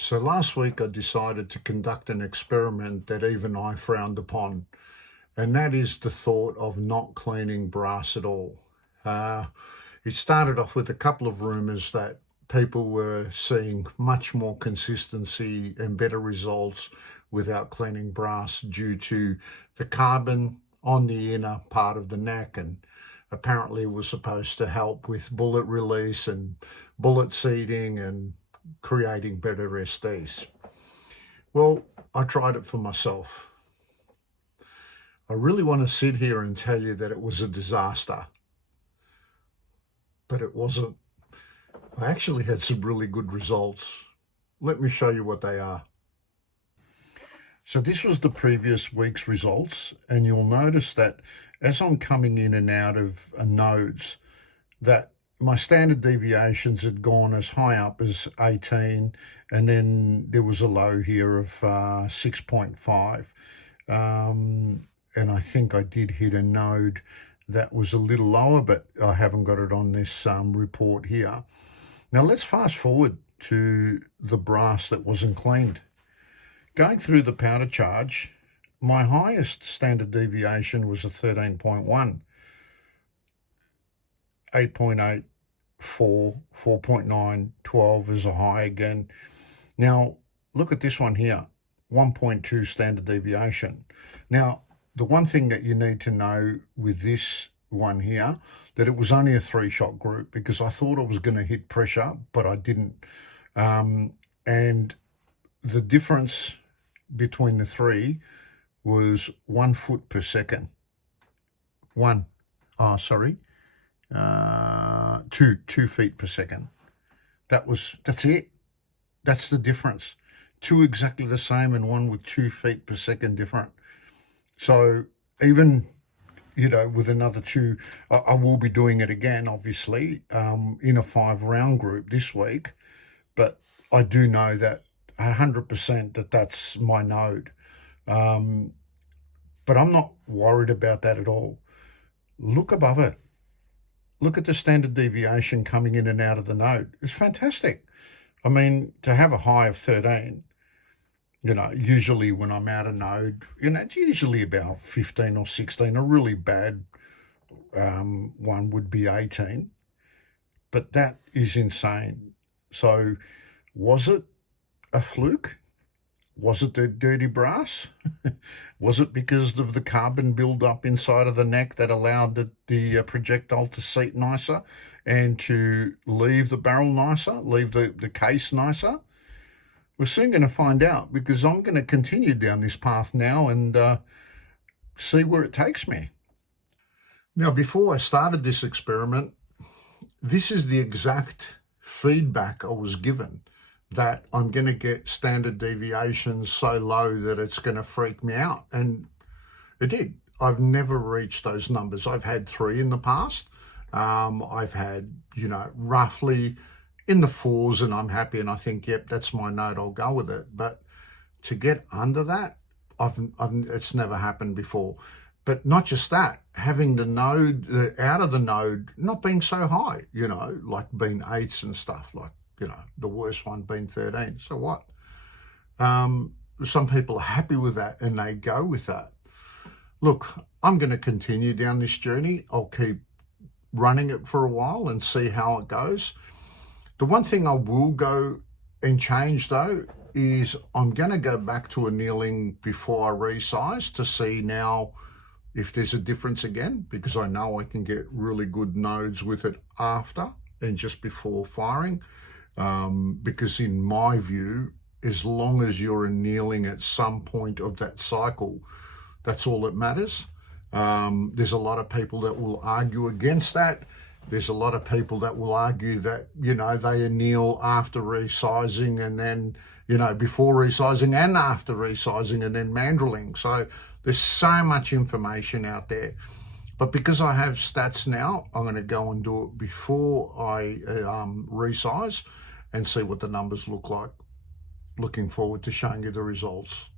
So last week I decided to conduct an experiment that even I frowned upon, and that is the thought of not cleaning brass at all. It started off with a couple of rumours that people were seeing much more consistency and better results without cleaning brass due to the carbon on the inner part of the neck, and apparently was supposed to help with bullet release and bullet seating and creating better SDs. Well, I tried it for myself. I really want to sit here and tell you that it was a disaster, but it wasn't. I actually had some really good results. Let me show you what they are. So this was the previous week's results, and you'll notice that as I'm coming in and out of nodes, that my standard deviations had gone as high up as 18, and then there was a low here of 6.5. And I think I did hit a node that was a little lower, but I haven't got it on this report here. Now let's fast forward to the brass that wasn't cleaned. Going through the powder charge, my highest standard deviation was a 13.1. 8.8, 4, 4.9, 12 is a high again. Now, look at this one here, 1.2 standard deviation. Now, the one thing that you need to know with this one here, that it was only a 3-shot group, because I thought I was going to hit pressure, but I didn't. And the difference between the three was 1 foot per second. 2 feet per second. That's it. That's the difference. Two exactly the same and one with 2 feet per second different. So even, with another two, I will be doing it again, obviously, in a 5-round group this week. But I do know that 100% that that's my node. But I'm not worried about that at all. Look above it. Look at the standard deviation coming in and out of the node. It's fantastic. I mean, to have a high of 13, usually when I'm out of node, it's usually about 15 or 16. A really bad one would be 18. But that is insane. So was it a fluke? Was it the dirty brass? Was it because of the carbon build-up inside of the neck that allowed the projectile to seat nicer and to leave the barrel nicer, leave the case nicer? We're soon going to find out, because I'm going to continue down this path now and see where it takes me. Now, before I started this experiment, this is the exact feedback I was given, that I'm going to get standard deviations so low that it's going to freak me out. And it did. I've never reached those numbers. I've had 3 in the past. I've had, roughly in the 4s, and I'm happy, and I think, yep, that's my node, I'll go with it. But to get under that, it's never happened before. But not just that, having the node, out of the node, not being so high, like being 8s and stuff, like, the worst one being 13. So what? Some people are happy with that and they go with that. Look, I'm going to continue down this journey. I'll keep running it for a while and see how it goes. The one thing I will go and change, though, is I'm going to go back to annealing before I resize to see now if there's a difference again, because I know I can get really good nodes with it after and just before firing. Because in my view, as long as you're annealing at some point of that cycle, that's all that matters. There's a lot of people that will argue against that. There's a lot of people that will argue that, they anneal after resizing and then, before resizing and after resizing and then mandrelling. So there's so much information out there. But because I have stats now, I'm going to go and do it before I resize and see what the numbers look like. Looking forward to showing you the results.